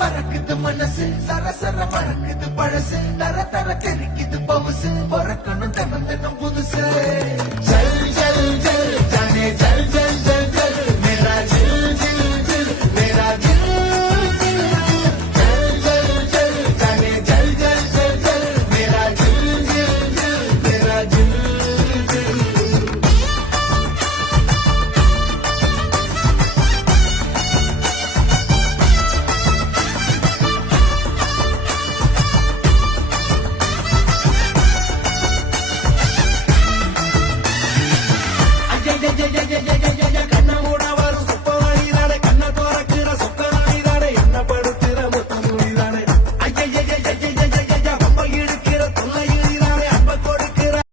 பறக்குது மனசு சரசர பறக்குது பழசு தர தர தெரிக்குது பவுசு பொறக்கணும் தகுந்த